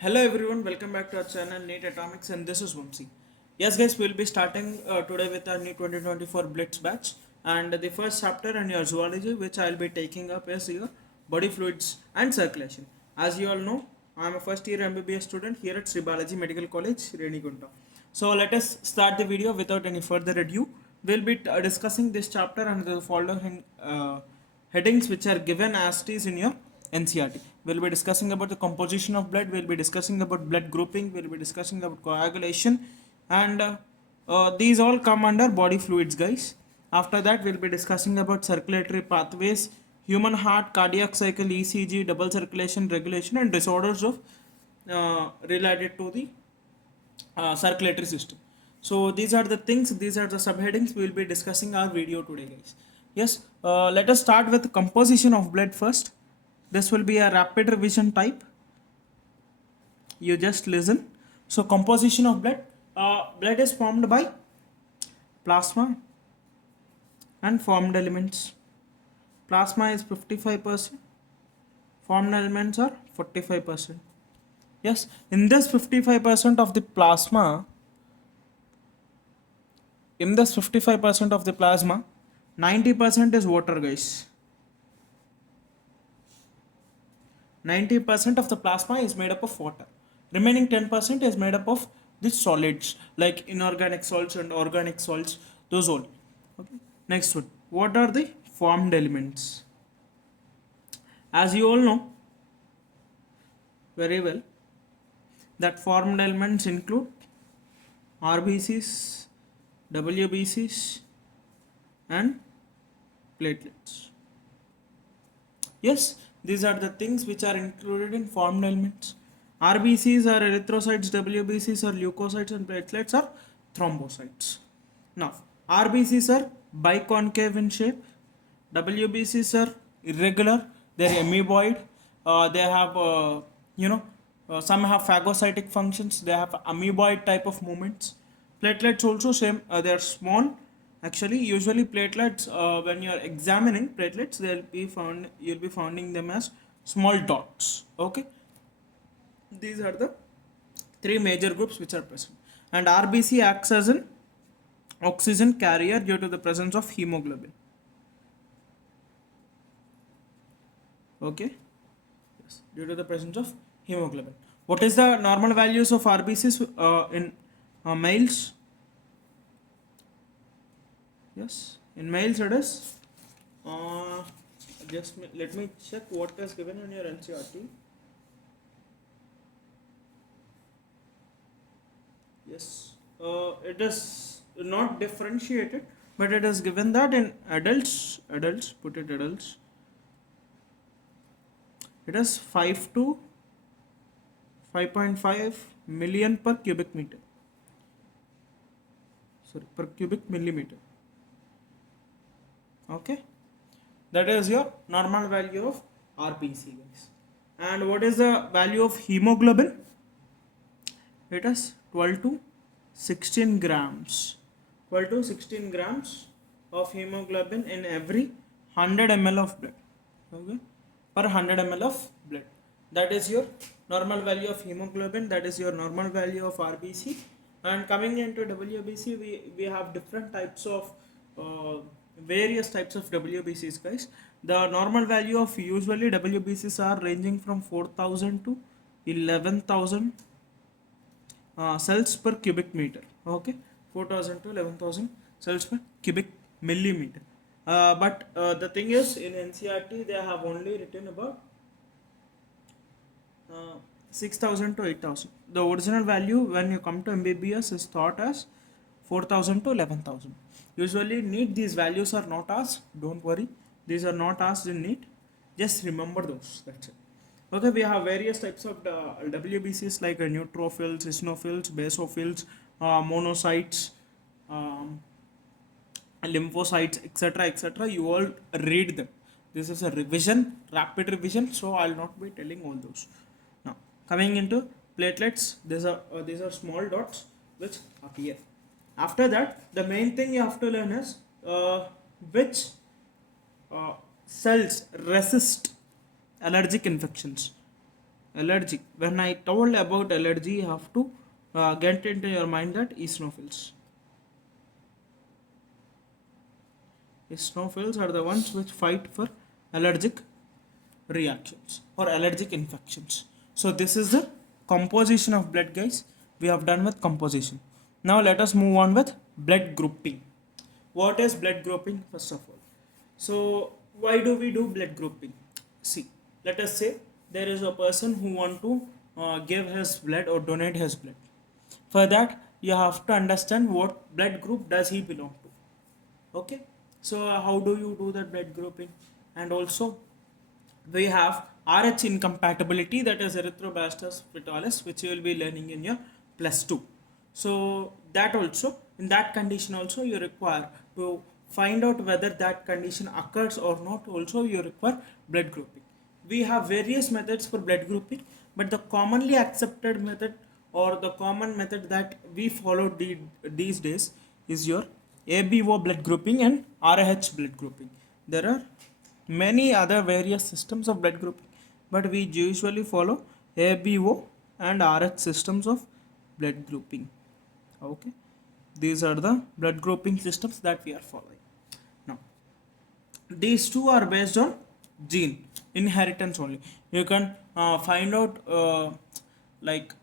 Hello everyone, welcome back to our channel NEET Atomics, and this is Vamsi. Yes guys, we'll be starting today with our NEET 2024 Blitz Batch, and the first chapter in your zoology which I'll be taking up is your body fluids and circulation. As you all know, I'm a first year MBBS student here at Sri Balaji Medical College, Renigunta. So let us start the video without any further ado. We'll be discussing this chapter and the following headings which are given as it is in your NCRT. We'll be discussing about the composition of blood, we'll be discussing about blood grouping, we'll be discussing about coagulation, and these all come under body fluids, guys. After that, we'll be discussing about circulatory pathways, human heart, cardiac cycle, ECG, double circulation, regulation, and disorders of related to the circulatory system. So these are the things, these are the subheadings we will be discussing our video today, guys. Yes, let us start with composition of blood first. This will be a rapid revision type. You just listen. So composition of blood. Blood is formed by plasma and formed elements. Plasma is 55%. Formed elements are 45%. Yes, in this 55% of the plasma, 90% is water, guys. 90% of the plasma is made up of water. Remaining 10% is made up of the solids like inorganic salts and organic salts, those all. Okay. Next one. What are the formed elements? As you all know very well, that formed elements include RBCs, WBCs, and platelets. Yes, these are the things which are included in formed elements. RBCs are erythrocytes, WBCs are leukocytes, and platelets are thrombocytes. Now, RBCs are biconcave in shape, WBCs are irregular, they are amoeboid, they have, some have phagocytic functions, they have amoeboid type of movements. Platelets also same, they are small. Actually, usually platelets, when you are examining platelets, you'll be finding them as small dots. Okay, these are the three major groups which are present, and RBC acts as an oxygen carrier due to the presence of hemoglobin. Okay, yes, due to the presence of hemoglobin. What is the normal values of RBCs in males? Yes, in males it is. Let me check what is given in your NCRT. Yes, it is not differentiated, but it is given that in adults, it is 5 to 5.5 million per cubic meter. Sorry, per cubic millimeter. Okay, that is your normal value of RBC, guys. And what is the value of hemoglobin? It is 12 to 16 grams. 12 to 16 grams of hemoglobin in every 100 ml of blood. Okay, per 100 ml of blood. That is your normal value of hemoglobin. That is your normal value of RBC. And coming into WBC, we have different types of various types of WBCs, guys. The normal value of usually WBCs are ranging from 4,000 to 11,000 cells per cubic meter. Okay, 4,000 to 11,000 cells per cubic millimeter. But the thing is, in NCRT they have only written about 6,000 to 8,000. The original value when you come to MBBS is thought as 4,000 to 11,000. Usually NEET these values are not asked. Don't worry, these are not asked in NEET. Just remember those. That's it. Okay, we have various types of WBCs like neutrophils, eosinophils, basophils, monocytes, lymphocytes, etc. You all read them. This is a revision, rapid revision, so I'll not be telling all those. Now, coming into platelets, these are small dots which appear. After that, the main thing you have to learn is which cells resist allergic infections. Allergy. When I told about allergy, you have to get into your mind that eosinophils. Eosinophils are the ones which fight for allergic reactions or allergic infections. So this is the composition of blood, guys. We have done with composition. Now let us move on with blood grouping. What is blood grouping first of all? So why do we do blood grouping? See, let us say there is a person who want to give his blood or donate his blood. For that, you have to understand what blood group does he belong to. Okay, so how do you do that blood grouping? And also we have RH incompatibility, that is erythroblastus fetalis, which you will be learning in your +2. So that also, in that condition also you require to find out whether that condition occurs or not, also you require blood grouping. We have various methods for blood grouping, but the commonly accepted method or the common method that we follow these days is your ABO blood grouping and RH blood grouping. There are many other various systems of blood grouping, but we usually follow ABO and RH systems of blood grouping. Okay, these are the blood grouping systems that we are following. Now, these two are based on gene inheritance only. You can find out like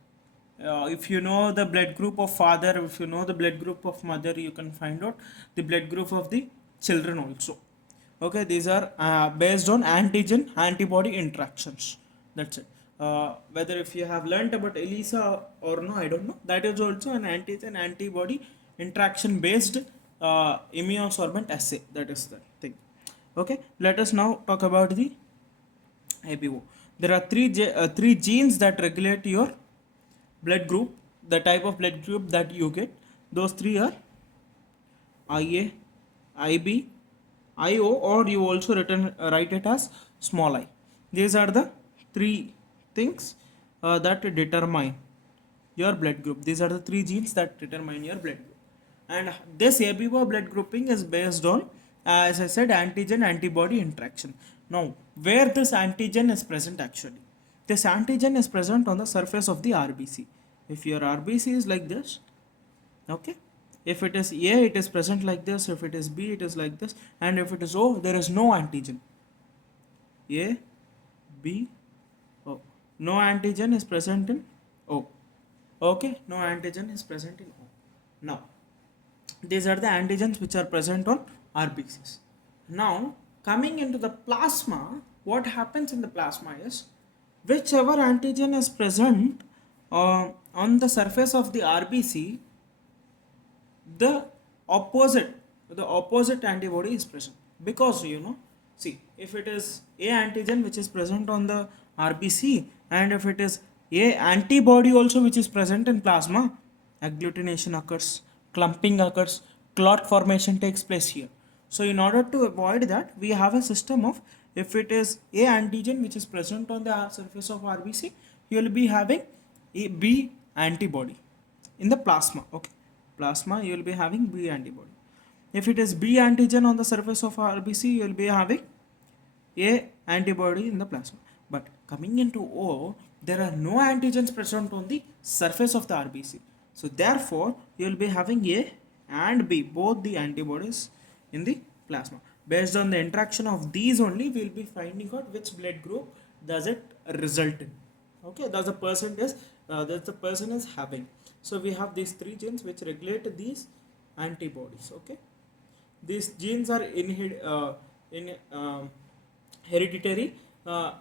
if you know the blood group of father, if you know the blood group of mother, you can find out the blood group of the children also. Okay, these are based on antigen antibody interactions. That's it. Whether if you have learnt about ELISA or no, I don't know. That is also an antigen antibody interaction based immunosorbent assay. That is the thing. Okay, let us now talk about the ABO. There are three genes that regulate your blood group, the type of blood group that you get. Those three are IA, IB, IO, or you also write it as small I. These are the three things that determine your blood group. These are the three genes that determine your blood group. And this ABO blood grouping is based on, as I said, antigen antibody interaction. Now, where this antigen is present actually? This antigen is present on the surface of the RBC. If your RBC is like this, okay, if it is A, it is present like this. If it is B, it is like this. And if it is O, there is no antigen. A, B, O. No antigen is present in O. Okay, no antigen is present in O. Now, these are the antigens which are present on RBCs. Now, coming into the plasma, what happens in the plasma is whichever antigen is present on the surface of the RBC, the opposite antibody is present, because see, if it is A antigen which is present on the RBC, and if it is A antibody also which is present in plasma, agglutination occurs, clumping occurs, clot formation takes place here. So in order to avoid that, we have a system of, if it is A antigen which is present on the surface of RBC, you will be having a B antibody in the plasma. Okay, plasma, you will be having B antibody. If it is B antigen on the surface of RBC, you will be having A antibody in the plasma. But coming into O, there are no antigens present on the surface of the RBC. So therefore, you will be having A and B, both the antibodies in the plasma. Based on the interaction of these only, we will be finding out which blood group does it result in. Okay, that the person is having. So we have these three genes which regulate these antibodies. Okay, these genes are hereditary,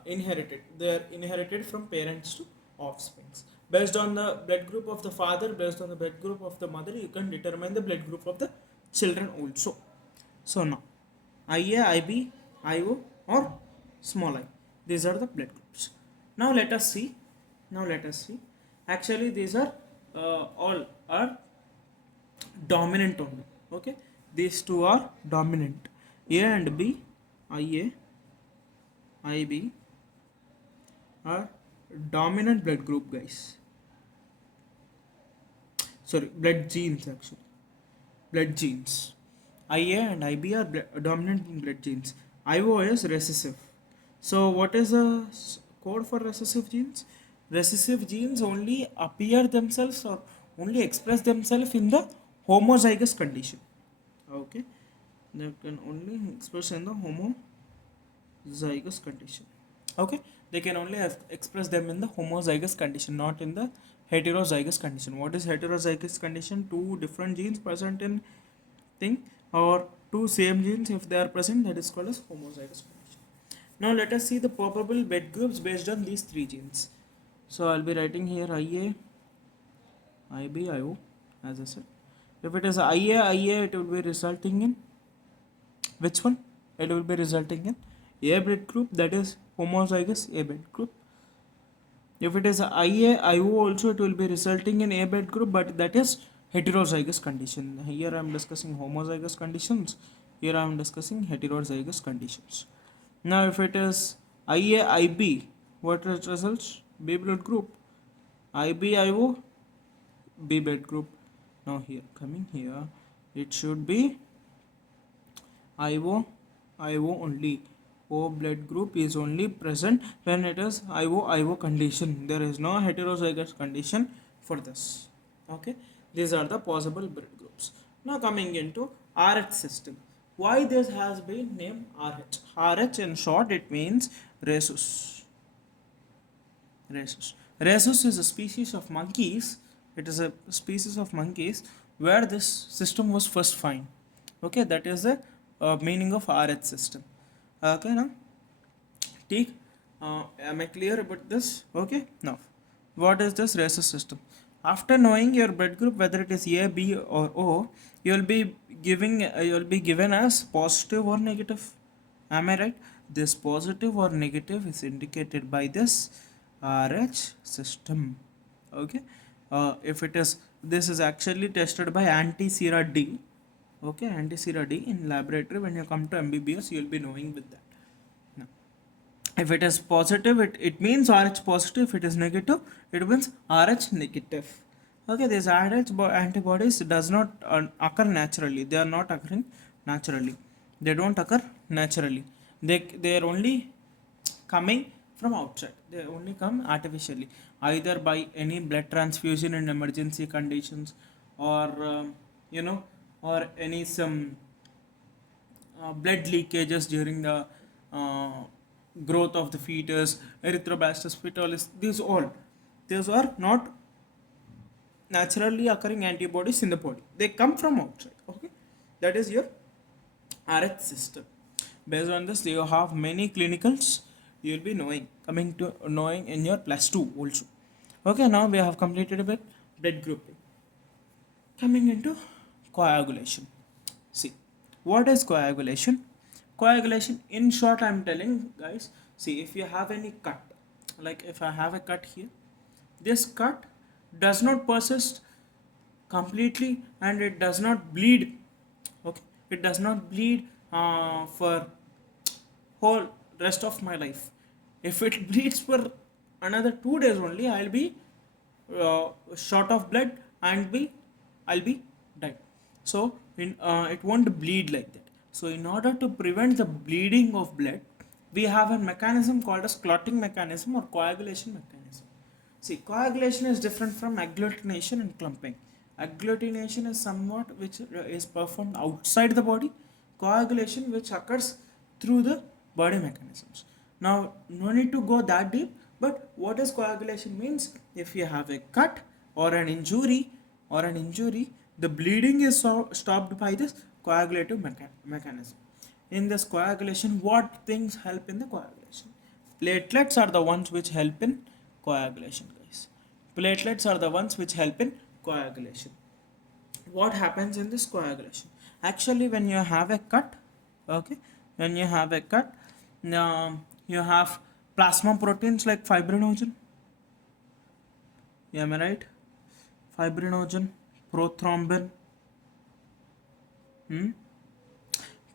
inherited. They are inherited from parents to offsprings. Based on the blood group of the father, based on the blood group of the mother, you can determine the blood group of the children also. So now, IA, IB, IO, or small I. These are the blood groups. Now let us see. Actually, these are all are dominant only. Okay, these two are dominant. A and B, IA, IB are dominant blood group, guys. Sorry, blood genes actually. Blood genes. IA and IB are dominant blood genes. IO is recessive. So what is the code for recessive genes? Recessive genes only appear themselves or only express themselves in the homozygous condition. Okay, they can only express in the homozygous condition. Okay, they can only express them in the homozygous condition, not in the heterozygous condition. What is heterozygous condition? Two different genes present in thing, or two same genes if they are present, that is called as homozygous condition. Now let us see the probable bed groups based on these three genes. So I'll be writing here IA, IB, IO, as I said. If it is IA, it will be resulting in which one? It will be resulting in A bed group, that is homozygous A bed group. If it is IA, IO also, it will be resulting in A bed group, but that is heterozygous condition. Here I am discussing homozygous conditions. Here I am discussing heterozygous conditions. Now if it is IA, IB, what results? B blood group. IB, IO, B bed group. Now here, coming here, it should be IO only. O blood group is only present when it is IO condition. There is no heterozygous condition for this. Okay, these are the possible blood groups. Now coming into RH system. Why this has been named RH? RH in short, it means rhesus. Rhesus is a species of monkeys. It is a species of monkeys where this system was first found. Okay, that is the meaning of RH system. Okay, now take am I clear about this? Okay, now what is this rhesus system? After knowing your blood group, whether it is A, B, or O, you will be given as positive or negative. Am I right? This positive or negative is indicated by this RH system. Okay, if it is, this is actually tested by anti-sera D. Okay, anti-sera D in laboratory. When you come to MBBS, you will be knowing with that. Now, if it is positive, it means RH positive. If it is negative, it means RH negative. Okay, these RH antibodies does not occur naturally. They are not occurring naturally. They don't occur naturally. They are only coming from outside. They only come artificially, either by any blood transfusion in emergency conditions, or or any some blood leakages during the growth of the fetus, erythroblastus fetalis. These are not naturally occurring antibodies in the body. They come from outside. Okay, that is your RH system. Based on this, you have many clinicals you will be coming to knowing in your +2 also. Okay, now we have completed a bit blood grouping. Coming into coagulation. See, what is coagulation? Coagulation, in short, I am telling guys. See, if you have any cut, like if I have a cut here, this cut does not persist completely and it does not bleed. Okay, it does not bleed for whole rest of my life. If it bleeds for another 2 days only, I'll be short of blood and I'll be dead. So it won't bleed like that. So in order to prevent the bleeding of blood, we have a mechanism called as clotting mechanism or coagulation mechanism. See, coagulation is different from agglutination and clumping. Agglutination is somewhat which is performed outside the body. Coagulation which occurs through the body mechanisms. Now, no need to go that deep, but what is coagulation means? If you have a cut or an injury, the bleeding is stopped by this coagulative mechanism. In this coagulation, what things help in the coagulation? Platelets are the ones which help in coagulation, guys. Platelets are the ones which help in coagulation. What happens in this coagulation? Actually, when you have a cut, okay, when you have a cut, you have plasma proteins like fibrinogen. Yeah, am I right? Fibrinogen, prothrombin,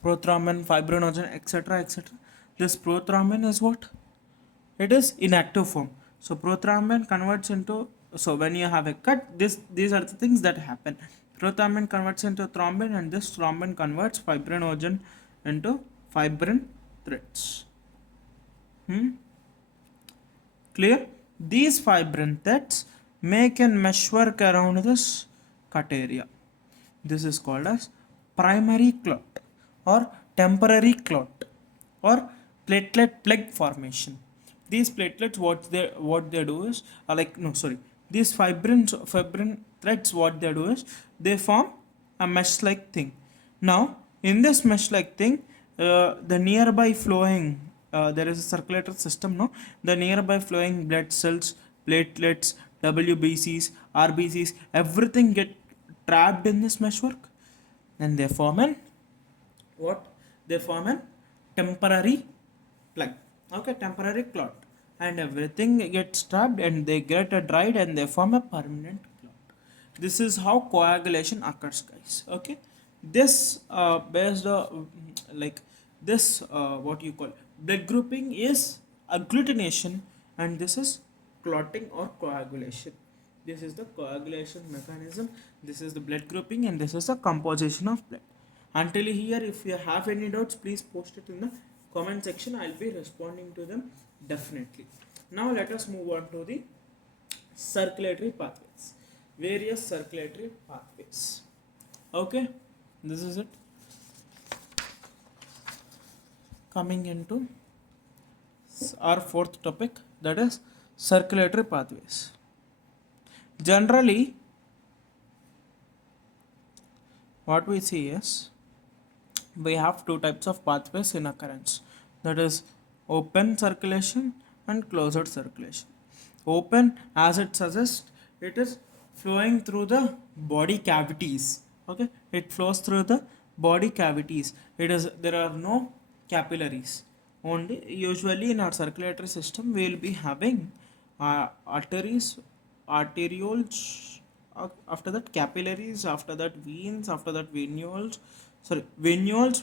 prothrombin, fibrinogen, etc., etc. This prothrombin is what? It is inactive form. So prothrombin converts into, so when you have a cut, these are the things that happen. Prothrombin converts into thrombin, and this thrombin converts fibrinogen into fibrin threads. Clear? These fibrin threads make a meshwork around this cut area. This is called as primary clot or temporary clot or platelet plug formation. These platelets, what they do is these fibrin threads, what they do is they form a mesh like thing. Now in this mesh like thing, the nearby flowing, there is a circulatory system, no, the nearby flowing blood cells, platelets, WBCs, RBCs, everything get trapped in this meshwork, and they form an what? They form an temporary plug. Okay, temporary clot, and everything gets trapped and they get dried and they form a permanent clot. This is how coagulation occurs, guys. Okay, this based like this what you call blood grouping is agglutination, and this is clotting or coagulation. This is the coagulation mechanism, this is the blood grouping, and this is the composition of blood. Until here, if you have any doubts, please post it in the comment section. I'll be responding to them definitely. Now let us move on to the circulatory pathways. Various circulatory pathways. Okay, this is it. Coming into our fourth topic, that is circulatory pathways. Generally, what we see is we have two types of pathways in occurrence, that is open circulation and closed circulation. Open, as it suggests, it is flowing through the body cavities. Okay, it flows through the body cavities. There are no capillaries. Only usually in our circulatory system we will be having arteries, arterioles, after that capillaries, after that veins, after that venules,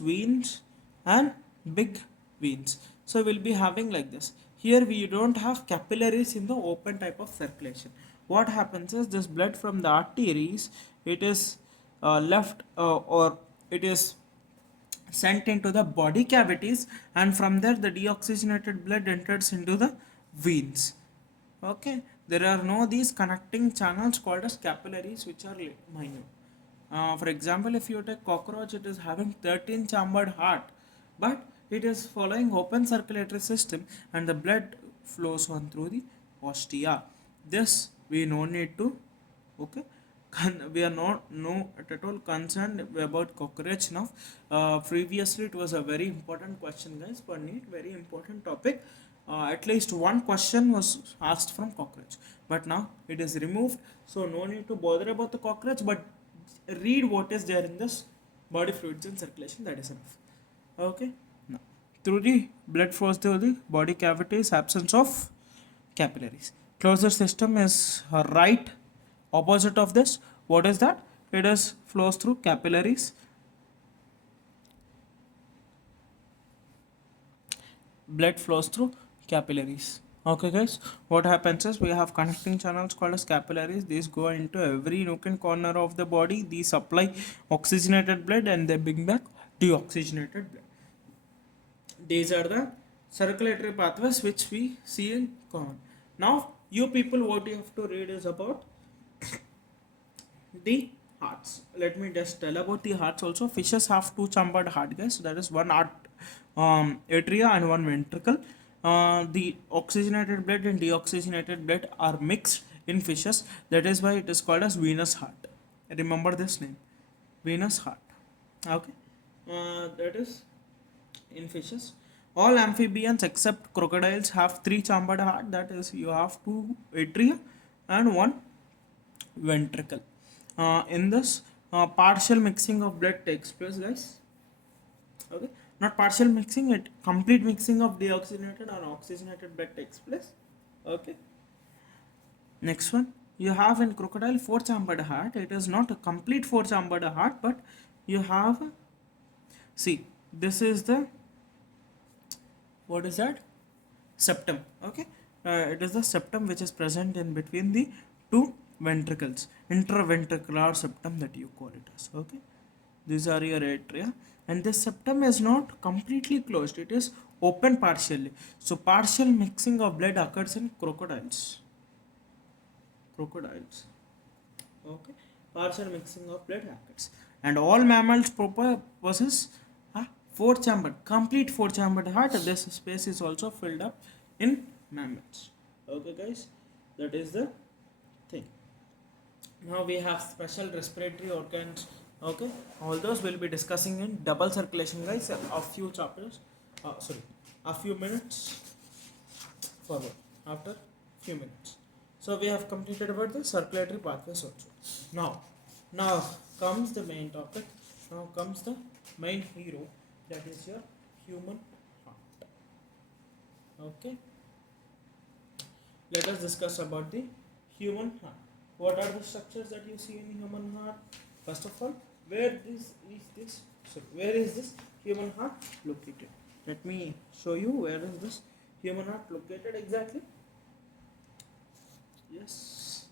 veins, and big veins. So we'll be having like this. Here we don't have capillaries in the open type of circulation. What happens is this blood from the arteries, it is left or it is sent into the body cavities, and from there the deoxygenated blood enters into the veins. Okay, there are no these connecting channels called as capillaries, which are minute. For example, if you take cockroach, it is having 13 chambered heart, but it is following open circulatory system, and the blood flows on through the ostia. This we no need to, okay, we are not at all concerned about cockroach now. Previously it was a very important question, guys, for NEET, very important topic. At least one question was asked from cockroach, but now it is removed, so no need to bother about the cockroach, but read what is there in this body fluids and circulation, that is enough. Okay, now through the blood flows through the body cavities, absence of capillaries. Closed system is right opposite of this. What is that? It is flows through capillaries. Blood flows through capillaries. Okay, guys, what happens is we have connecting channels called as capillaries. These go into every nook and corner of the body. These supply oxygenated blood and they bring back deoxygenated blood. These are the circulatory pathways which we see in common. Now you people, what you have to read is about the hearts. Let me just tell about the hearts also. Fishes have two chambered heart, guys. That is one atria and one ventricle. The oxygenated blood and deoxygenated blood are mixed in fishes. That is why it is called as venous heart. Remember this name, venous heart. Okay, that is in fishes. All amphibians except crocodiles have three chambered heart. That is, you have two atria and one ventricle. In this, partial mixing of blood takes place, guys. Okay, not partial mixing, it complete mixing of deoxygenated or oxygenated blood takes place. Okay, next one, you have in crocodile four chambered heart. It is not a complete four chambered heart, but you have, see, this is the, what is that, septum. Okay, it is the septum which is present in between the two ventricles, interventricular septum that you call it as. Okay, these are your atria. and this septum is not completely closed, it is open partially. So partial mixing of blood occurs in crocodiles. Okay, partial mixing of blood occurs, and all mammals possess a complete four chambered heart. This space is also filled up in mammals. Okay guys, that is the thing. Now we have special respiratory organs. Okay, all those will be discussing in double circulation, guys. A few chapters, a few minutes forward, after few minutes. So we have completed about the circulatory pathways also. Now comes the main topic. Now comes the main hero, that is your human heart. Okay, let us discuss about the human heart. What are the structures that you see in human heart? First of all, where is this human heart located? Let me show you where is this human heart located exactly. Yes,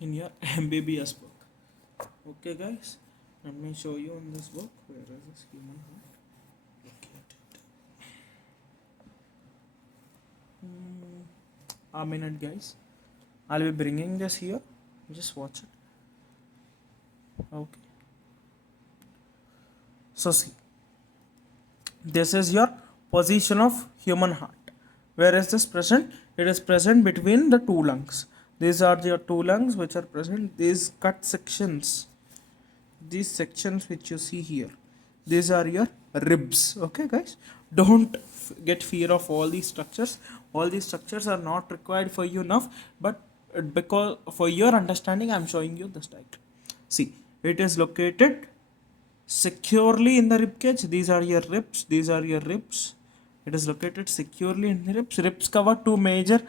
in your MBBS book. Okay guys, let me show you in this book where is this human heart located. A minute guys, I'll be bringing this here, just watch it. Okay, so see, this is your position of human heart. Where is this present? It is present between the two lungs. These are your two lungs which are present. These cut sections, these sections which you see here, these are your ribs. Okay guys, don't get fear of all these structures. All these structures are not required for you enough, but because for your understanding I'm showing you this diagram. See, it is located securely in the rib cage. These are your ribs, these are your ribs. It is located securely in the ribs. Ribs cover two major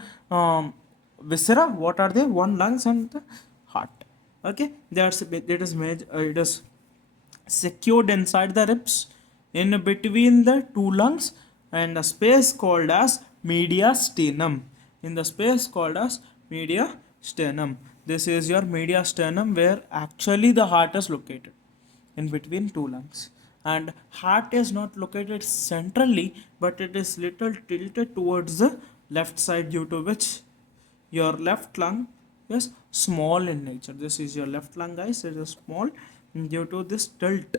viscera. What are they? One, lungs and the heart. Okay, it is secured inside the ribs, in between the two lungs, and a space called as mediastinum. In the space called as mediastinum. This is your mediastinum, where actually the heart is located, in between two lungs. And heart is not located centrally, but it is little tilted towards the left side, due to which your left lung is small in nature. This is your left lung guys, it is small. Due to this tilt,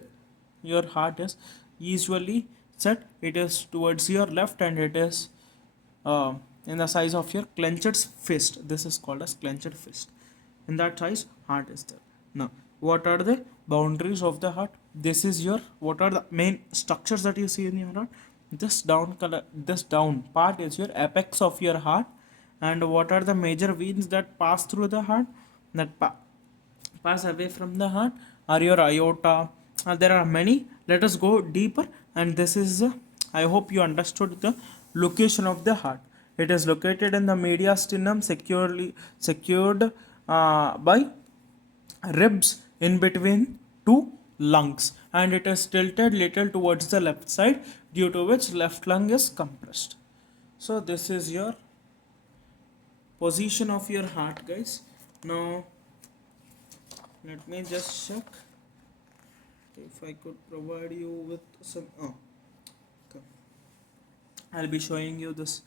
your heart is usually set, it is towards your left, and it is in the size of your clenched fist. This is called as clenched fist. In that size, heart is there. Now what are the boundaries of the heart? This is your, what are the main structures that you see in your heart? This down part is your apex of your heart. And what are the major veins that pass through the heart, that pass away from the heart, are your aorta. There are many. Let us go deeper. And this is I hope you understood the location of the heart. It is located in the mediastinum, secured by ribs in between two lungs, and it is tilted little towards the left side, due to which left lung is compressed. So this is your position of your heart guys. Now let me just check if I could provide you with some okay. I'll be showing you this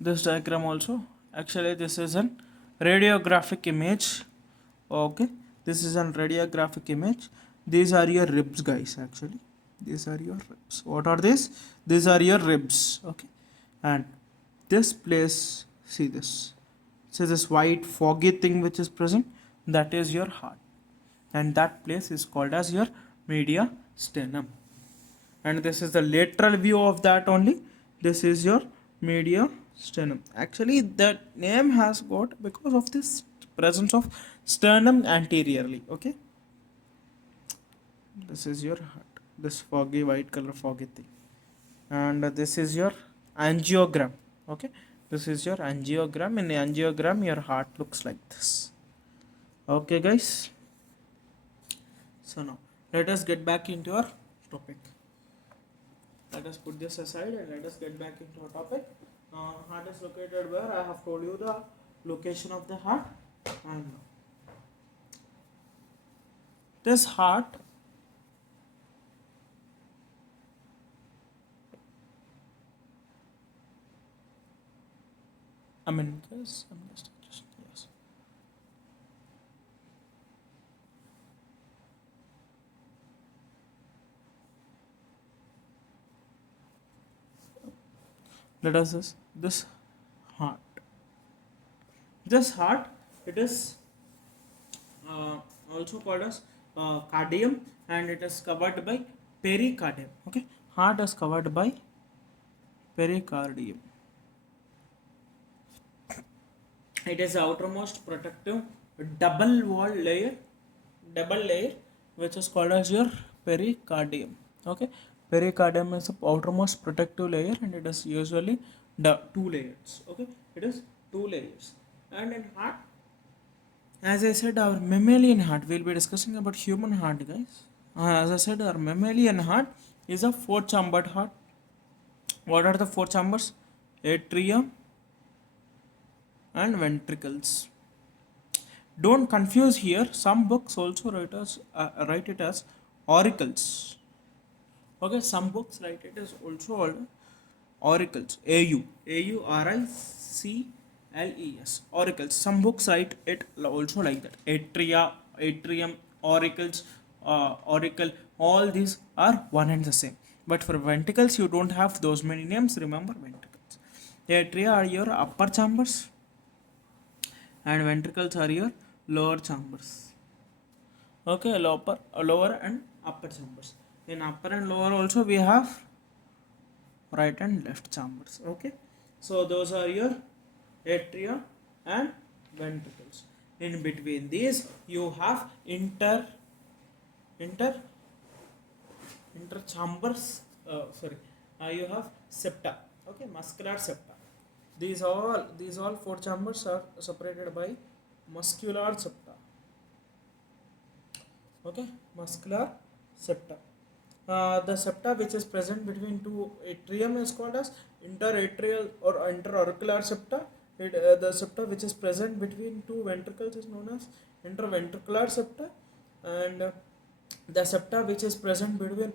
diagram also. Actually this is an radiographic image. Okay, this is an radiographic image. These are your ribs guys. Actually these are your ribs. What are these? These are your ribs. Okay, and this place, see this, this white foggy thing which is present, that is your heart, and that place is called as your mediastinum. And this is the lateral view of that only. This is your mediastinum. Actually that name has got because of this presence of sternum anteriorly. Okay, this is your heart, this foggy white color foggy thing. And this is your angiogram. Okay, this is your angiogram. In the angiogram your heart looks like this. Okay guys, so now let us get back into our topic. Let us put this aside and let us get back into our topic. Heart is located where? I have told you the location of the heart. And this heart I mean, guys, I'm just yes. Let us this heart. This heart, it is also called as cardium, and it is covered by pericardium. Okay, heart is covered by pericardium. It is the outermost protective double layer, which is called as your pericardium. Okay, pericardium is the outermost protective layer, and it is usually the two layers. Okay, it is two layers. And in heart, as I said, our mammalian heart, we'll be discussing about human heart, guys. As I said, our mammalian heart is a four-chambered heart. What are the four chambers? Atrium and ventricles. Don't confuse here. Some books also write it as auricles. Okay, some books write it as also called auricles. Auricles. Auricles. Some books write it also like that. Atrium, auricles, auricle. All these are one and the same. But for ventricles, you don't have those many names. Remember ventricles. Atria are your upper chambers, and ventricles are your lower chambers. Okay, lower and upper chambers. In upper and lower also we have right and left chambers. Okay, so those are your atria and ventricles. In between these you have inter chambers. You have septa. Okay, muscular septa. These all four chambers are separated by muscular septa. Okay, muscular septa. The septa which is present between two atrium is called as interatrial or interauricular septa. The septa which is present between two ventricles is known as interventricular septa, and the septa which is present between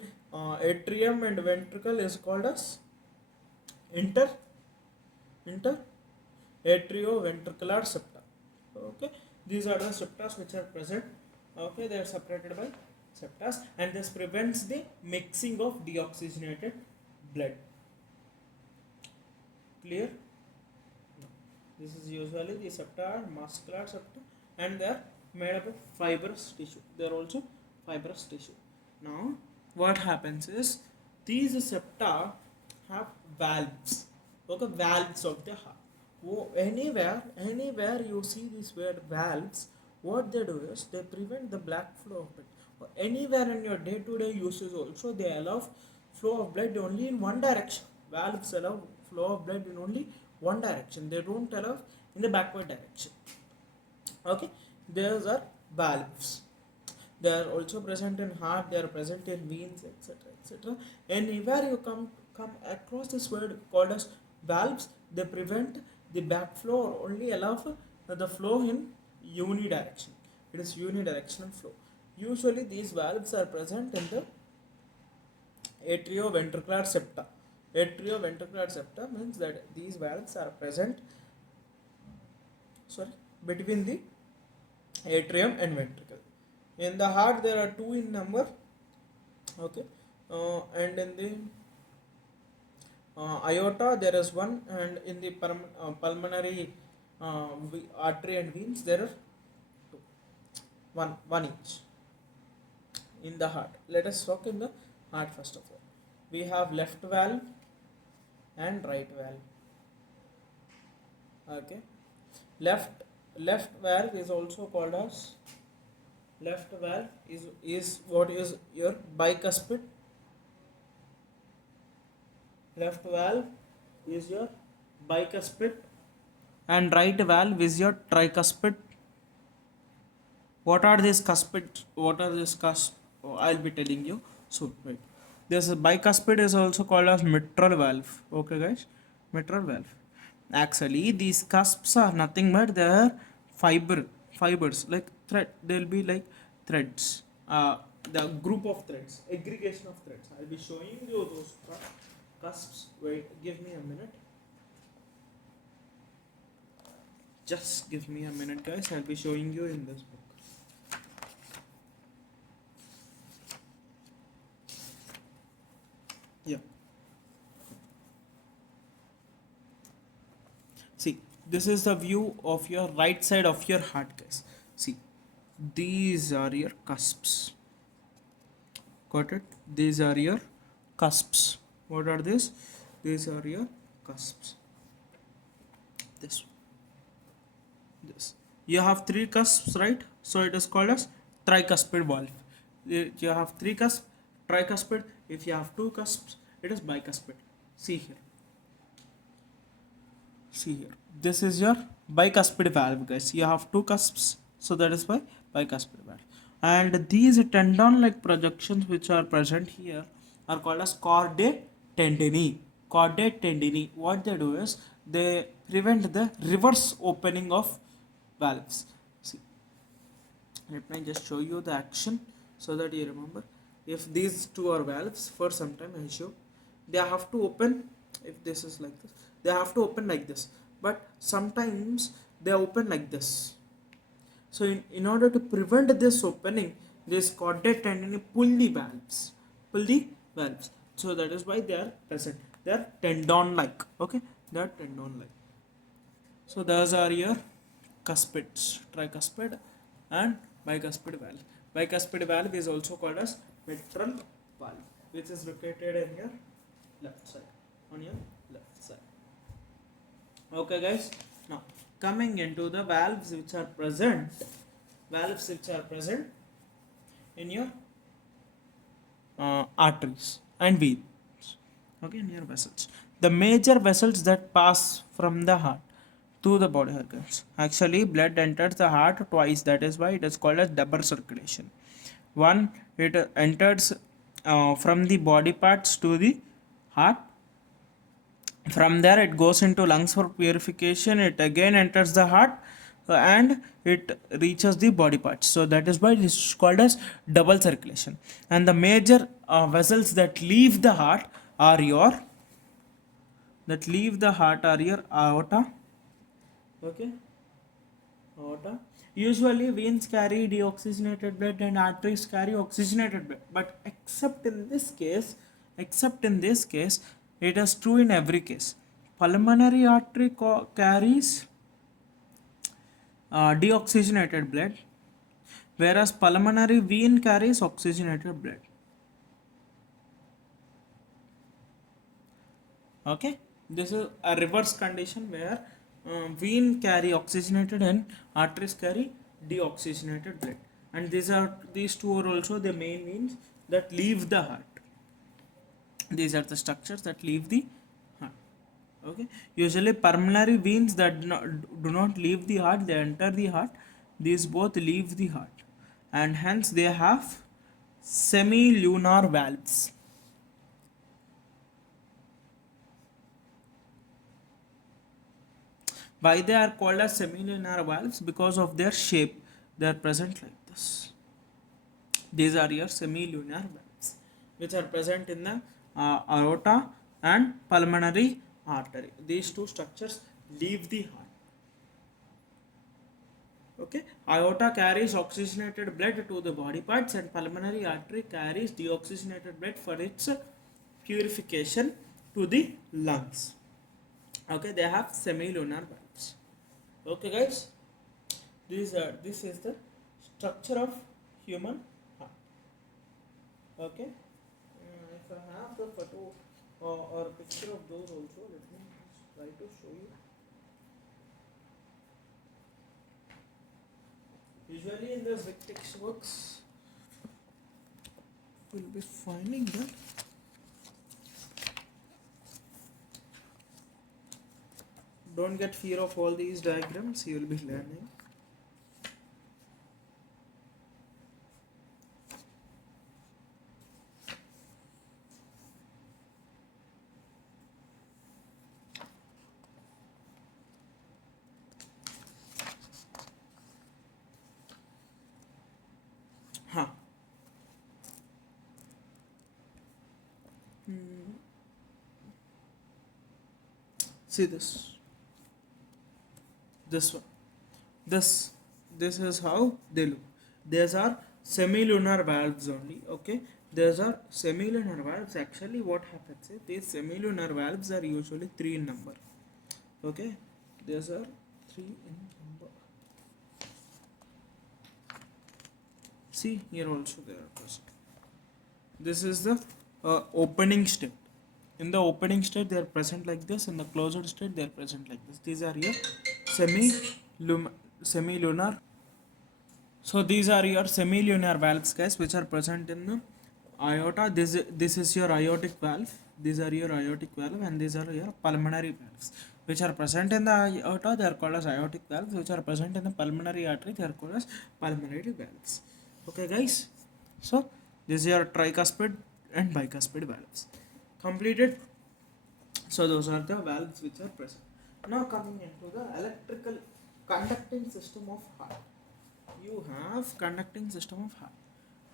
atrium and ventricle is called as inter atrioventricular septa. Okay, these are the septas which are present. Okay, they are separated by septas, and this prevents the mixing of deoxygenated blood. Clear? This is usually the septa are muscular septa, and they are made up of fibrous tissue. They are also fibrous tissue. Now, what happens is these septa have valves. Okay, valves of the heart. Anywhere you see this word valves, what they do is they prevent the black flow of blood. Or anywhere in your day-to-day uses also, they allow flow of blood only in one direction. Valves allow flow of blood in only one direction. They don't allow in the backward direction. Okay, those are valves. They are also present in heart. They are present in veins, etc. Anywhere you come across this word called as valves, they prevent the backflow or only allow the flow in unidirection. It is unidirectional flow. Usually these valves are present in the atrioventricular septa. Atrioventricular septa means that these valves are present between the atrium and ventricle. In the heart there are two in number. Okay, and in the aorta there is one, and in the pulmonary artery and veins there are two, one each in the heart. Let us talk in the heart first of all. We have left valve and right valve. Okay, left valve is also called as left valve is what is your bicuspid. Left valve is your bicuspid, and right valve is your tricuspid. What are these cuspid? What are these cusp? Oh, I'll be telling you soon. Wait. This bicuspid is also called as mitral valve. Okay, guys, mitral valve. Actually, these cusps are nothing but they are fibers like thread. They'll be like threads. The group of threads, aggregation of threads. I'll be showing you those cusps. Wait, give me a minute. Just give me a minute, guys. I'll be showing you in this book. Yeah. See, this is the view of your right side of your heart, guys. See, these are your cusps. Got it? These are your cusps. What are these? These are your cusps. This. This. You have three cusps, right? So it is called as tricuspid valve. You have three cusps, tricuspid. If you have two cusps, it is bicuspid. See here. See here. This is your bicuspid valve, guys. You have two cusps, so that is why bicuspid valve. And these tendon-like projections which are present here are called as chordae tendineae. Chordae tendineae. What they do is they prevent the reverse opening of valves. See, let me just show you the action so that you remember. If these two are valves, for some time I show, they have to open. If this is like this, they have to open like this, but sometimes they open like this. So in order to prevent this opening, this chordae tendineae pull the valves. So that is why they are present. They are tendon like. Okay, they are tendon like. So those are your cuspids, tricuspid and bicuspid valve. Bicuspid valve is also called as mitral valve, which is located in your left side, on your left side. Okay, guys. Now coming into the valves which are present in your arteries and veins. Okay, in your vessels. The major vessels that pass from the heart to the body organs. Actually, blood enters the heart twice. That is why it is called as double circulation. One, it enters from the body parts to the heart. From there, it goes into lungs for purification. It again enters the heart and it reaches the body parts. So that is why it is called as double circulation. And the major vessels that leave the heart are your aorta. Okay, aorta. Usually veins carry deoxygenated blood and arteries carry oxygenated blood. But except in this case, it is true in every case. Pulmonary artery carries deoxygenated blood, whereas pulmonary vein carries oxygenated blood. Okay, this is a reverse condition where vein carry oxygenated and arteries carry deoxygenated blood, and these two are also the main veins that leave the heart. These are the structures that leave the heart. Okay, usually pulmonary veins that do not leave the heart, they enter the heart. These both leave the heart, and hence they have semilunar valves. Why they are called as semilunar valves? Because of their shape, they are present like this. These are your semilunar valves, which are present in the aorta and pulmonary artery. These two structures leave the heart. Okay, aorta carries oxygenated blood to the body parts, and pulmonary artery carries deoxygenated blood for its purification to the lungs. Okay, they have semilunar valves. Okay, guys, this is the structure of human heart. Okay, if I have the photo or picture of those also, let me try to show you. Usually in the big textbooks, we'll be finding that. Don't get fear of all these diagrams, you will be learning. Huh. See this one. this this is how they look. These are semilunar valves only. Okay, these are semilunar valves. Actually what happens is these semilunar valves are usually 3 in number. Okay, these are 3 in number. See here also they are present. This is the opening state. In the opening state they are present like this, in the closed state they are present like this. These are your semilunar. So these are your semilunar valves guys, which are present in the aorta. This is your aortic valve. These are your aortic valve, and these are your pulmonary valves which are present in the aorta. They are called as aortic valves. Which are present in the pulmonary artery, they are called as pulmonary valves. Okay guys, so this is your tricuspid and bicuspid valves completed. So those are the valves which are present. Now coming into the electrical conducting system of heart. You have conducting system of heart.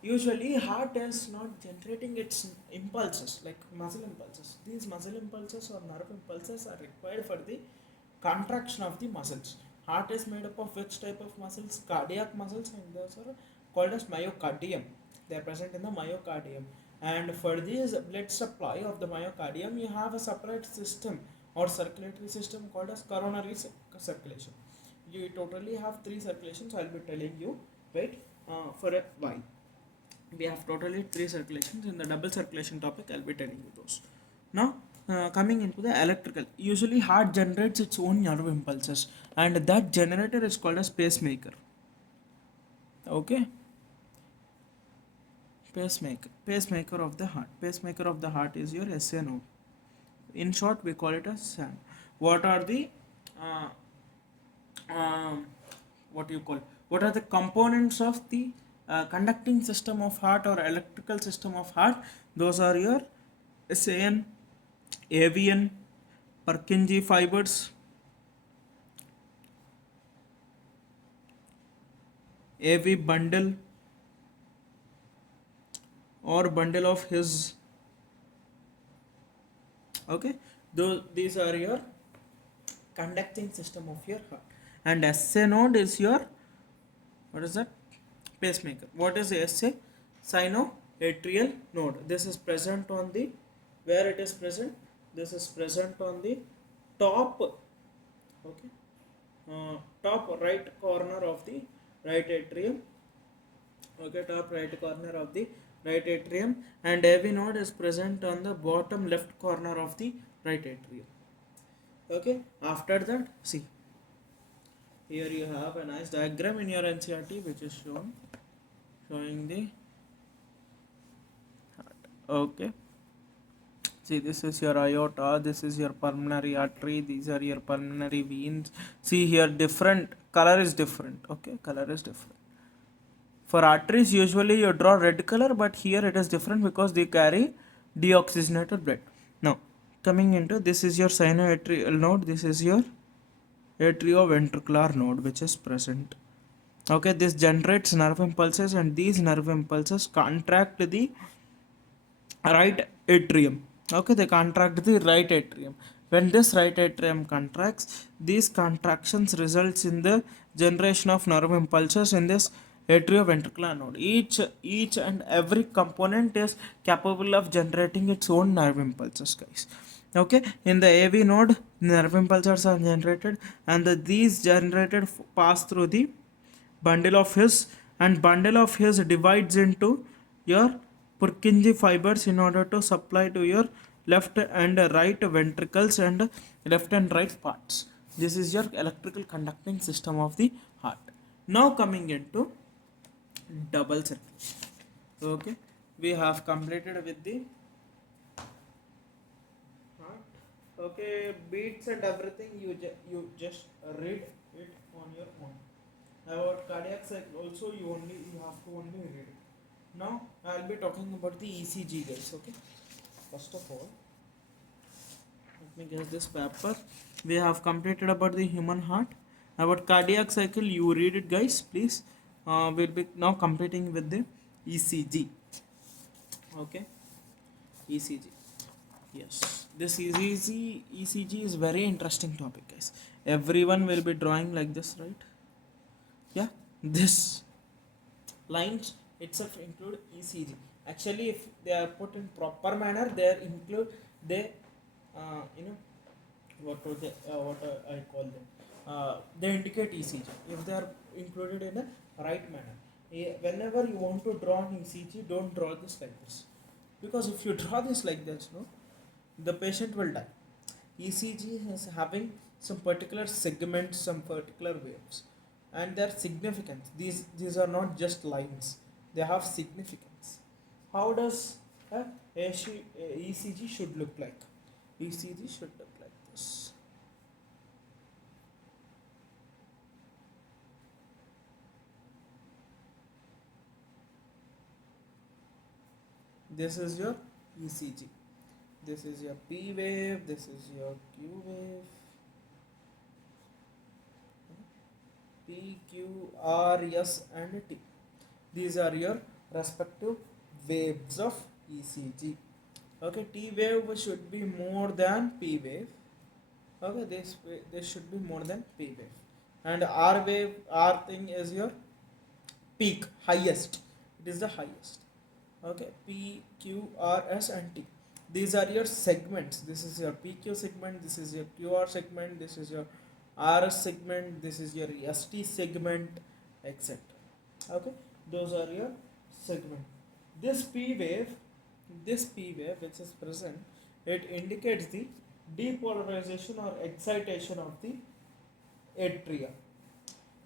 Usually heart is not generating its impulses like muscle impulses. These muscle impulses or nerve impulses are required for the contraction of the muscles. Heart is made up of which type of muscles? Cardiac muscles, and those are called as myocardium. They are present in the myocardium. And for this blood supply of the myocardium, you have a separate system or circulatory system called as coronary circulation. You totally have 3 circulations. I'll be telling you. Wait for a while. We have totally 3 circulations. In the double circulation topic, I'll be telling you those. Now coming into the electrical, usually heart generates its own nerve impulses, and that generator is called as pacemaker. Okay, pacemaker of the heart. Pacemaker of the heart is your SA node. In short, we call it as SAN. What are the what are the components of the conducting system of heart or electrical system of heart? Those are your SAN, AVN, Purkinje fibers, AV bundle or bundle of his. Okay, these are your conducting system of your heart. And SA node is your, what is that? Pacemaker. What is SA? Sinoatrial node. This is present on the, where it is present? This is present on the top, okay, top right corner of the right atrium. Okay, top right corner of the right atrium, and AV node is present on the bottom left corner of the right atrium. Okay, after that, see, here you have a nice diagram in your NCERT which is showing the heart. Okay, see, this is your aorta, this is your pulmonary artery, these are your pulmonary veins. See here, different color is different. Okay, color is different. For arteries, usually you draw red color, but here it is different because they carry deoxygenated blood. Now, coming into, this is your sinoatrial node, this is your atrioventricular node which is present. Okay, this generates nerve impulses, and these nerve impulses contract the right atrium. Okay, they contract the right atrium. When this right atrium contracts, these contractions results in the generation of nerve impulses in this atrioventricular node. Each and every component is capable of generating its own nerve impulses, guys. Okay, in the AV node, nerve impulses are generated, and these generated pass through the bundle of His, and bundle of His divides into your Purkinje fibers in order to supply to your left and right ventricles and left and right parts. This is your electrical conducting system of the heart. Now coming into double circulation. Okay, we have completed with the heart. Okay, beats and everything you just read it on your own. About cardiac cycle also you have to only read it. Now I will be talking about the ECG, guys. Okay, first of all, let me guess this paper. We have completed about the human heart. About cardiac cycle, you read it, guys, please. We'll be now completing with the ECG. Okay, ECG. Yes, this ECG is very interesting topic, guys. Everyone will be drawing like this, right? Yeah, this lines itself include ECG. Actually, if they are put in proper manner, they are include they you know what I call them. They indicate ECG if they are included in a right manner. Whenever you want to draw an ECG, don't draw this like this, because if you draw this like this, no, the patient will die. ECG is having some particular segments, some particular waves, and their significance. These are not just lines; they have significance. How does a ECG should look like? ECG should look like this. This is your ECG. This is your P wave. This is your Q wave. P, Q, R, S, and T. These are your respective waves of ECG. Okay, T wave should be more than P wave. Okay, this should be more than P wave. And R wave, R thing is your peak, highest. It is the highest. Okay, P, Q, R, S, and T. These are your segments. This is your PQ segment, this is your QR segment, this is your RS segment, this is your ST segment, etc. Okay, those are your segment. This P wave, which is present, it indicates the depolarization or excitation of the atria.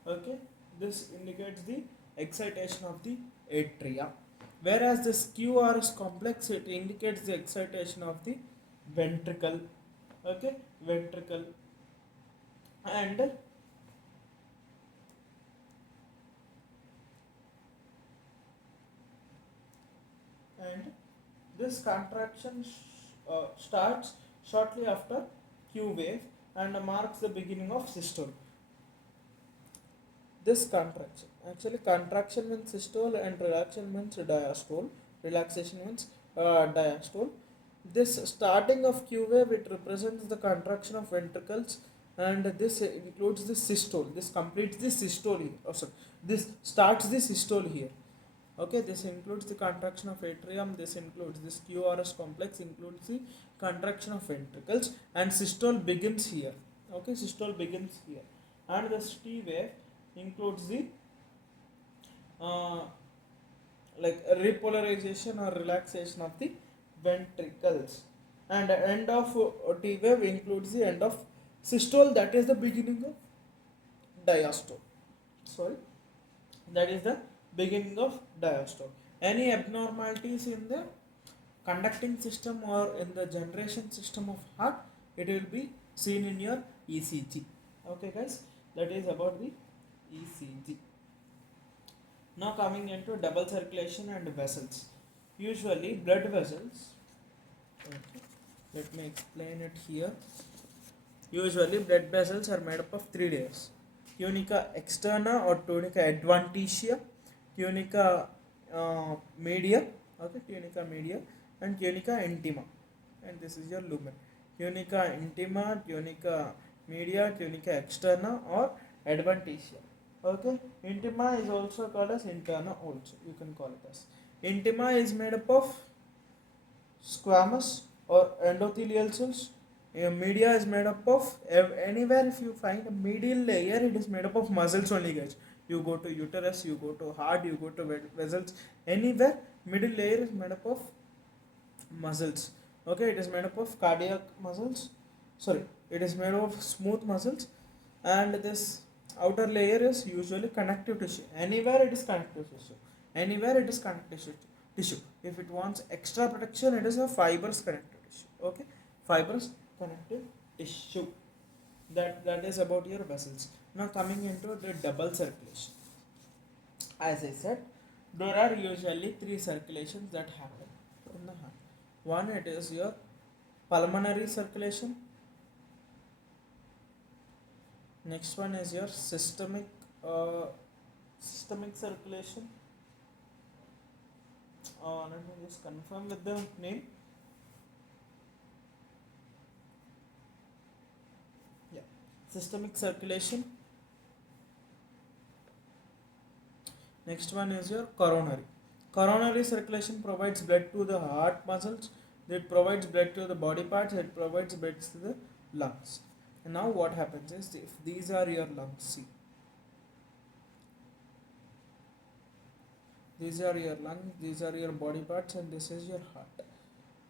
Okay, this indicates the excitation of the atria, whereas this QRS complex, it indicates the excitation of the ventricle. Okay, ventricle. And this contraction starts shortly after Q wave and marks the beginning of systole. This contraction, actually contraction means systole and relaxation means diastole. Relaxation means diastole. This starting of Q wave, it represents the contraction of ventricles, and this includes the systole. This completes the systole here. Oh, sorry. This starts the systole here. Okay, this includes the contraction of atrium. This includes this QRS complex includes the contraction of ventricles, and systole begins here. Okay, systole begins here, and the T wave includes the uh, like repolarization or relaxation of the ventricles, and the end of T wave includes the end of systole, that is the beginning of diastole. Sorry, that is the beginning of diastole. Any abnormalities in the conducting system or in the generation system of heart, it will be seen in your ECG. Okay guys, that is about the ECG. Now coming into double circulation and vessels. Usually blood vessels, okay, let me explain it here. Usually blood vessels are made up of three layers: tunica externa or tunica adventitia, tunica media, okay, tunica media, and tunica intima, and this is your lumen. Tunica intima, tunica media, tunica externa or adventitia. Okay, intima is also called as interna. Also, you can call it as intima is made up of squamous or endothelial cells. A media is made up of anywhere if you find a medial layer, it is made up of muscles only, guys. You go to uterus, you go to heart, you go to vessels, anywhere middle layer is made up of muscles. Okay, it is made up of cardiac muscles. Sorry, it is made of smooth muscles, and this outer layer is usually connective tissue. Anywhere it is connective tissue. Anywhere it is connective tissue. If it wants extra protection, it is a fibrous connective tissue. Okay, fibrous connective tissue. That is about your vessels. Now coming into the double circulation. As I said, there are usually three circulations that happen in the heart. One, it is your pulmonary circulation. Next one is your uh, systemic circulation. Let me just confirm with the name. Yeah, systemic circulation. Next one is your coronary. Coronary circulation provides blood to the heart muscles. It provides blood to the body parts. It provides blood to the lungs. And now what happens is, if these are your lungs, see, these are your lungs, these are your body parts, and this is your heart.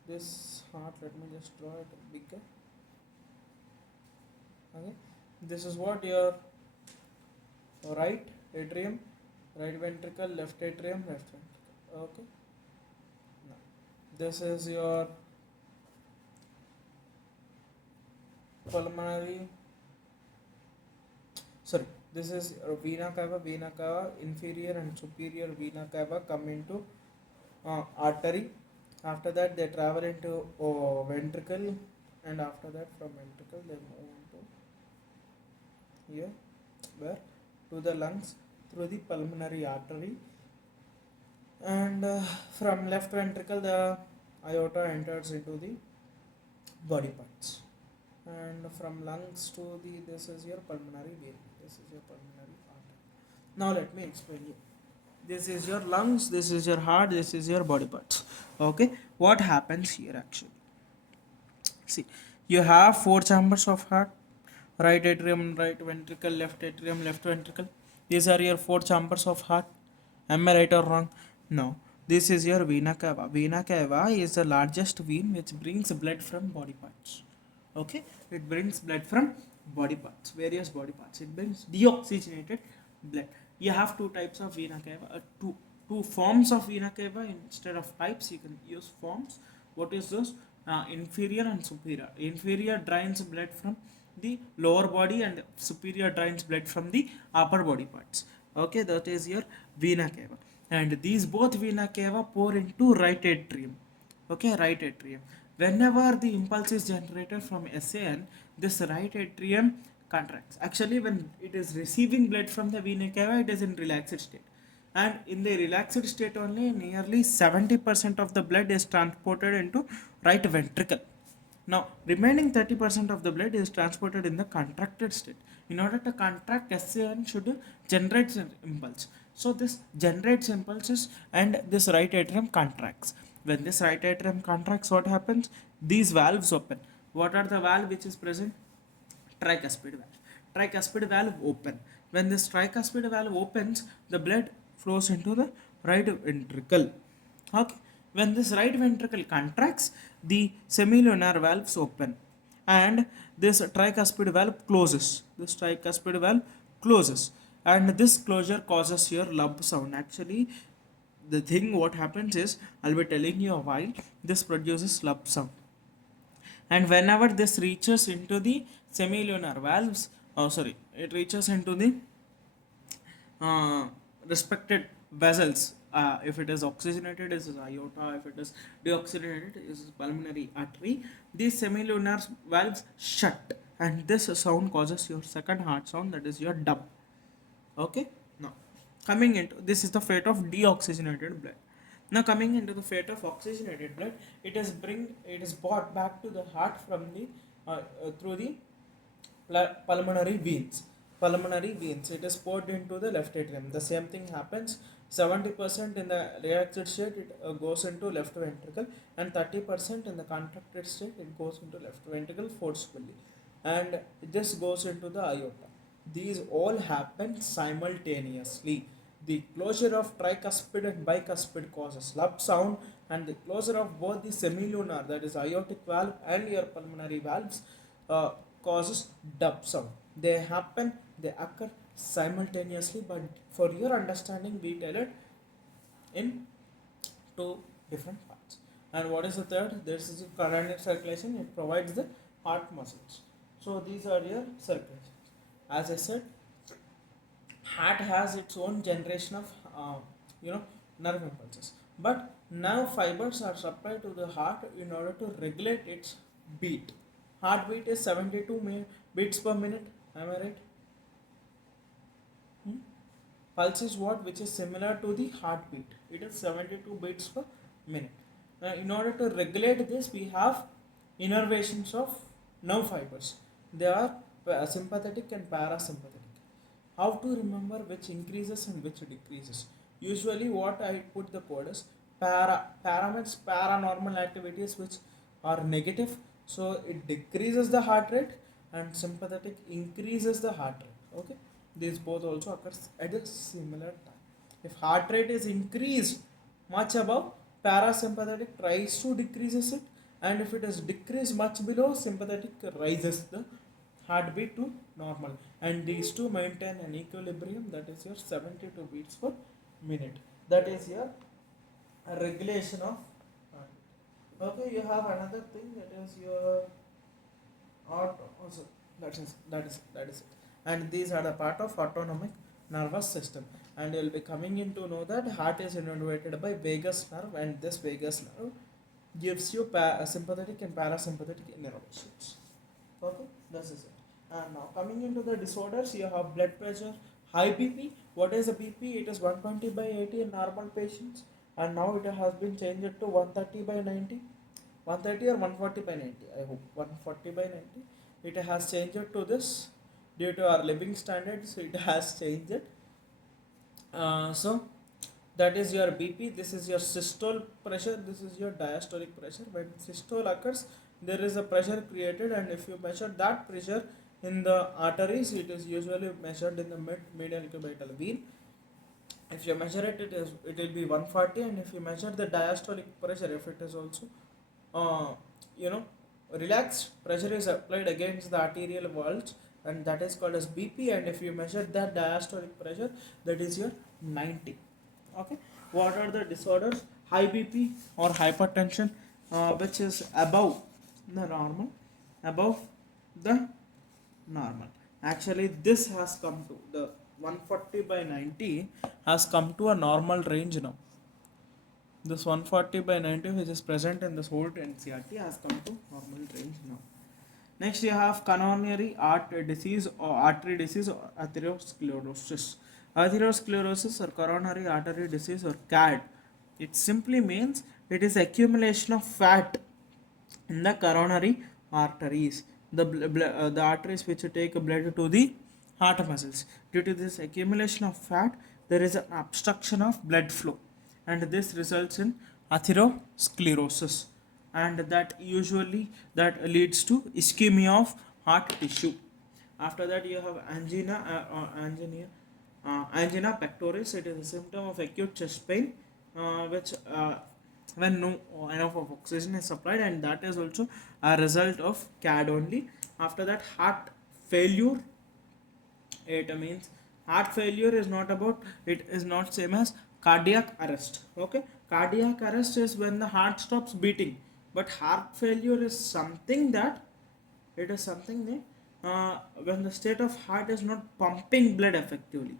This heart, let me just draw it bigger. Okay, this is what your right atrium, right ventricle, left atrium, left ventricle. Okay, now this is your pulmonary, sorry, this is vena cava, inferior and superior vena cava come into artery. After that they travel into ventricle, and after that from ventricle they move into here, where, to the lungs through the pulmonary artery, and from left ventricle the aorta enters into the body parts, and from lungs to the, this is your pulmonary vein, this is your pulmonary artery. Now let me explain you. This is your lungs, this is your heart, this is your body parts. Okay, what happens here actually? See, you have four chambers of heart: right atrium, right ventricle, left atrium, left ventricle. These are your four chambers of heart. Am I right or wrong? No. This is your vena cava. Vena cava is the largest vein which brings blood from body parts. Okay, it brings blood from body parts, various body parts. It brings deoxygenated blood. You have two types of vena cava, two forms of vena cava. Instead of types, you can use forms. What is those? Inferior and superior. Inferior drains blood from the lower body, and superior drains blood from the upper body parts. Okay, that is your vena cava. And these both vena cava pour into right atrium. Okay, right atrium. Whenever the impulse is generated from SAN, this right atrium contracts. Actually, when it is receiving blood from the vena cava, it is in relaxed state. And in the relaxed state only, nearly 70% of the blood is transported into right ventricle. Now, remaining 30% of the blood is transported in the contracted state. In order to contract, SAN should generate an impulse. So, this generates impulses, and this right atrium contracts. When this right atrium contracts, what happens? These valves open. What are the valve which is present? Tricuspid valve. Tricuspid valve open. When this tricuspid valve opens, the blood flows into the right ventricle. Okay. When this right ventricle contracts, the semilunar valves open, and this tricuspid valve closes. This tricuspid valve closes, and this closure causes your lump sound. Actually, the thing what happens is, I'll be telling you a while. This produces lump sound, and whenever this reaches into the semilunar valves, oh sorry, it reaches into the uh, respected vessels. If it is oxygenated, it is aorta. If it is deoxygenated, it is pulmonary artery. These semilunar valves shut, and this sound causes your second heart sound, that is your dub. Okay. Now, coming into, this is the fate of deoxygenated blood. Now, coming into the fate of oxygenated blood, it is brought back to the heart from the through the pulmonary veins. Pulmonary veins. It is poured into the left atrium. The same thing happens. 70% in the relaxed state, it goes into left ventricle, and 30% in the contracted state, it goes into left ventricle forcefully, and this goes into the aorta. These all happen simultaneously. The closure of tricuspid and bicuspid causes lump sound, and the closure of both the semilunar, that is aortic valve, and your pulmonary valves uh, causes dub sound. They occur simultaneously, but for your understanding, we tell it in two different parts. And what is the third? This is the coronary circulation. It provides the heart muscles. So these are your circulations. As I said, heart has its own generation of nerve impulses, but nerve fibers are supplied to the heart in order to regulate its beat. Heartbeat is 72 beats per minute. Am I right? Hmm? Pulse is what? Which is similar to the heartbeat. It is 72 beats per minute. Now, in order to regulate this, we have innervations of nerve fibers. They are sympathetic and parasympathetic. How to remember which increases and which decreases? Usually what I put the code is means paranormal activities which are negative, so it decreases the heart rate, and sympathetic increases the heart rate. Okay, these both also occurs at a similar time. If heart rate is increased much above, parasympathetic tries to decreases it, and if it is decreased much below, sympathetic rises the heartbeat to normal, and these two maintain an equilibrium, that is your 72 beats per minute. That is your regulation of heartbeat. Okay, you have another thing, that is your also, that is it. And these are the part of autonomic nervous system, and you'll be coming in to know that heart is innervated by vagus nerve, and this vagus nerve gives you sympathetic and parasympathetic innervations. Okay, this is it. And now coming into the disorders, you have blood pressure, high BP. What is the BP? It is 120 by 80 in normal patients, and now it has been changed to 130 by 90. 130 or 140 by 90, I hope 140 by 90. It has changed to this due to our living standards, it has changed it. So that is your BP, this is your systole pressure, this is your diastolic pressure. When systole occurs, there is a pressure created, and if you measure that pressure in the arteries, it is usually measured in the medial cubital vein. If you measure it, it will be 140, and if you measure the diastolic pressure, if it is also uh, you know relaxed, pressure is applied against the arterial walls, and that is called as BP. And if you measure that diastolic pressure, that is your 90. Okay, what are the disorders? High BP or hypertension, which is above the normal, above the normal. Actually, this has come to the 140 by 90 has come to a normal range now. This 140 by 90, which is present in this whole NCRT, has come to normal range now. Next, you have coronary artery disease or artery disease or atherosclerosis. Atherosclerosis or coronary artery disease or CAD. It simply means it is accumulation of fat in the coronary arteries, the arteries which take blood to the heart muscles. Due to this accumulation of fat, there is an obstruction of blood flow, and this results in atherosclerosis, and that usually that leads to ischemia of heart tissue. After that, you have angina pectoris. It is a symptom of acute chest pain, which when no enough of oxygen is supplied, and that is also a result of CAD only. After that, heart failure. It means heart failure is not about, it is not same as cardiac arrest. Okay, cardiac arrest is when the heart stops beating, but heart failure is something that it is something that when the state of heart is not pumping blood effectively.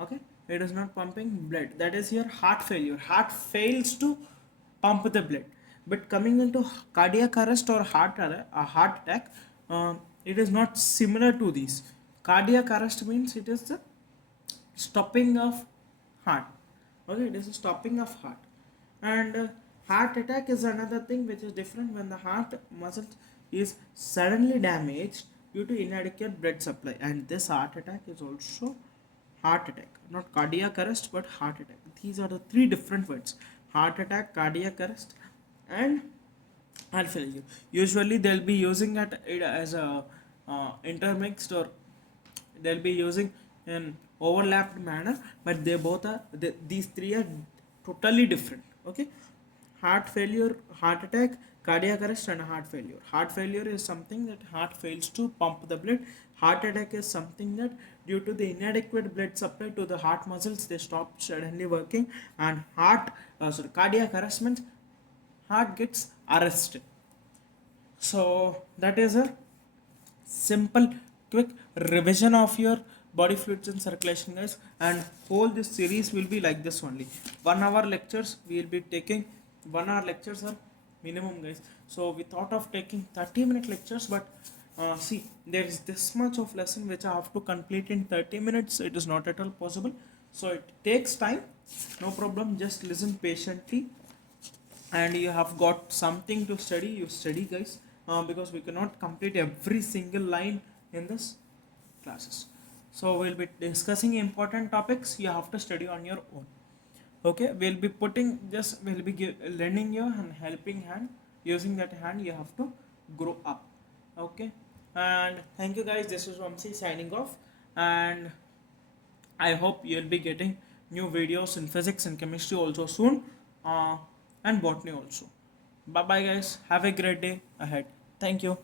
Okay, it is not pumping blood, that is your heart failure. Heart fails to pump the blood. But coming into cardiac arrest or heart attack, it is not similar to these. Cardiac arrest means it is the stopping of heart. Okay, it is a stopping of heart. And heart attack is another thing which is different, when the heart muscle is suddenly damaged due to inadequate blood supply, and this heart attack is also heart attack, not cardiac arrest but heart attack. These are the three different words: heart attack, cardiac arrest, and heart failure. Usually they'll be using it as a intermixed, or they'll be using in overlapped manner, but they both are these three are totally different. Okay, heart failure, heart attack, cardiac arrest, and heart failure. Heart failure is something that heart fails to pump the blood. Heart attack is something that due to the inadequate blood supply to the heart muscles, they stop suddenly working. And cardiac arrest means heart gets arrested. So that is a simple quick revision of your body fluids and circulation, guys, and whole this series will be like this only. 1 hour lectures we will be taking. 1 hour lectures are minimum, guys. So we thought of taking 30-minute lectures, but see, there is this much of lesson which I have to complete in 30 minutes. It is not at all possible, so it takes time. No problem, just listen patiently, and you have got something to study. You study, guys, because we cannot complete every single line in this classes. So we'll be discussing important topics. You have to study on your own. Okay, we'll be putting just we'll be lending you and helping hand. Using that hand you have to grow up. Okay, and thank you guys, this is Vamsi signing off, and I hope you'll be getting new videos in physics and chemistry also soon, uh, and botany also. Bye bye guys, have a great day ahead. Thank you.